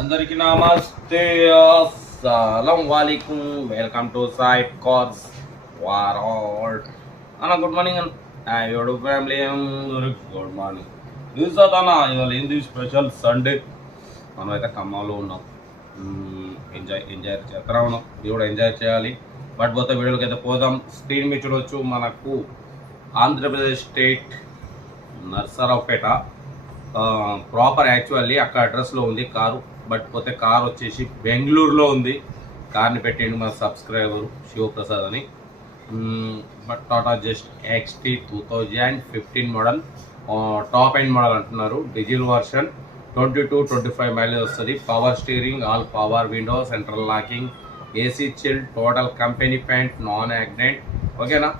అందరికీ నమస్తే అస్సలం వాలేకుం వెల్కమ్ టు సాయిబ్ కార్స్ వరల్డ్ అన్న గుడ్ మార్నింగ్ అన్న యూడు ఫ్యామిలీ గుడ్ మార్నింగ్ న్యూస్ అన్న ఇవాళ ఏంది స్పెషల్ సండే మనం అయితే ఖమ్మంలో ఉన్నాం. ఎంజాయ్ చేస్తూనే ఉన్నాం, ఇది కూడా ఎంజాయ్ చేయాలి. బట్ పోతే వీడియోకి అయితే పోదాం. స్క్రీన్ మీద చూడవచ్చు మనకు Andhra Pradesh state Narasaraopet proper actually అక్కడ అడ్రస్లో ఉంది కారు. బట్ పోతే కార్ వచ్చేసి బెంగళూరులో ఉంది. కార్ని పెట్టిండు మన సబ్స్క్రైబర్ శివప్రసాద్ అని. But Tata just XT 2015 model, top end model అంటున్నారు. డీజిల్ వర్షన్, 22-25 మైలేజ్ వస్తుంది. Power steering, all power window, central locking, AC chill, total company pant, non accident. ఓకేనా.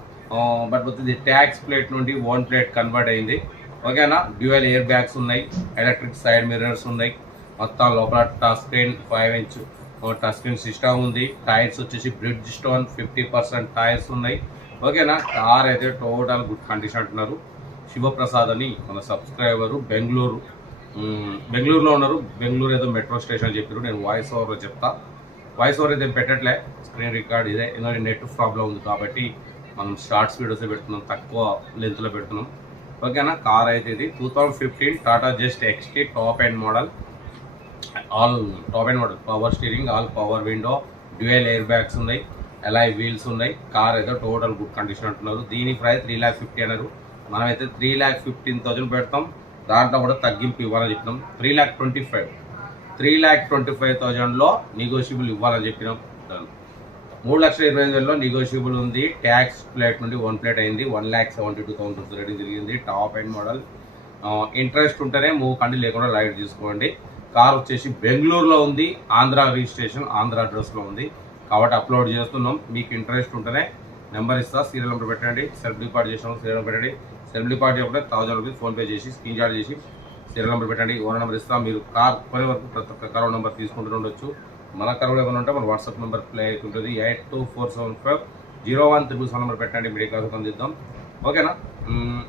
బట్ ఇది ట్యాక్స్ ప్లేట్ నుండి ఓన్ ప్లేట్ కన్వర్ట్ అయింది. ఓకేనా. Dual air bags ఉన్నాయి, electric side mirrors ఉన్నాయి. మొత్తం లోపల touch screen 5 inch touch screen system ఉంది. టైర్స్ వచ్చేసి బ్రిడ్జ్ స్టోన్ 50% టైర్స్ ఉన్నాయి. ఓకేనా. కార్ అయితే టోటల్ గుడ్ కండిషన్ అంటున్నారు. శివప్రసాద్ అని మన సబ్స్క్రైబరు బెంగళూరులో ఉన్నారు. బెంగళూరు ఏదో మెట్రో స్టేషన్ చెప్పారు. నేను వాయిస్ ఓవర్లో చెప్తా. వాయిస్ ఓవర్ అయితే పెట్టట్లే, స్క్రీన్ రికార్డ్ ఇదే. ఎందుకంటే నెట్ ప్రాబ్లం ఉంది కాబట్టి మనం షార్ట్స్ వీడియోస్ పెడుతున్నాం, తక్కువ లెంత్లో పెడుతున్నాం. ఓకేనా. కార్ అయితే ఇది 2015 Tata just XT top end model. All top end model, power steering, all power window, dual air bags ఉన్నాయి, అలాయ్ వీల్స్ ఉన్నాయి. కార్ అయితే టోటల్ గుడ్ కండిషన్ అంటున్నారు. దీని ప్రైస్ 3,50,000 అన్నారు. మనమైతే 3,15,000 పెడతాం. దాంట్లో కూడా తగ్గింపు ఇవ్వాలని చెప్పినాం. 3,25,000లో నెగోషియబుల్ ఇవ్వాలని చెప్పినాం. 3,25,000లో నెగోషియబుల్ ఉంది. ట్యాక్స్ ప్లేట్ నుండి ఓన్ ప్లేట్ అయింది. 1,72,000 రేటింగ్ జరిగింది. Top end model. ఇంట్రెస్ట్ ఉంటేనే మూవ్ కండి, లేకుండా రైడ్ తీసుకోండి. కార్ వచ్చేసి బెంగళూరులో ఉంది. ఆంధ్ర రిజిస్ట్రేషన్, ఆంధ్ర అడ్రస్లో ఉంది కాబట్టి అప్లోడ్ చేస్తున్నాం. మీకు ఇంట్రెస్ట్ ఉంటేనే నెంబర్ ఇస్తా, సీరియల్ నెంబర్ పెట్టండి. సెల్ఫ్ డిపార్ట్ చేసినాం, సీరియల్ నెంబర్ పెట్టండి. సెల్ఫ్ డిపార్ట్ చేయకపోతే 1,000 రూపీస్ ఫోన్పే చేసి స్క్రీన్ షాట్ చేసి సీరియల్ నెంబర్ పెట్టండి. ఓనర్ నెంబర్ ఇస్తాం. మీరు కార్ కొనే వరకు ప్రతి ఒక్క కార్ నెంబర్ తీసుకుంటూ ఉండొచ్చు. మన కార్ ఏమైనా ఉంటే మన వాట్సాప్ నెంబర్ ప్లే అవుతుంటుంది. 8247501377 నెంబర్ పెట్టండి. మీడియా క్లాస్ అందిద్దాం. ఓకేనా.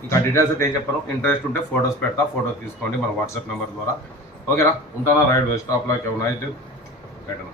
ఇంకా డీటెయిల్స్ అయితే ఏం చెప్పాను. ఇంట్రెస్ట్ ఉంటే ఫొటోస్ పెడతా, ఫోటోస్ తీసుకోండి మన వాట్సాప్ నెంబర్ ద్వారా. ఓకేనా. ఉంటానా. Ride best of luck. Night పెట్టను.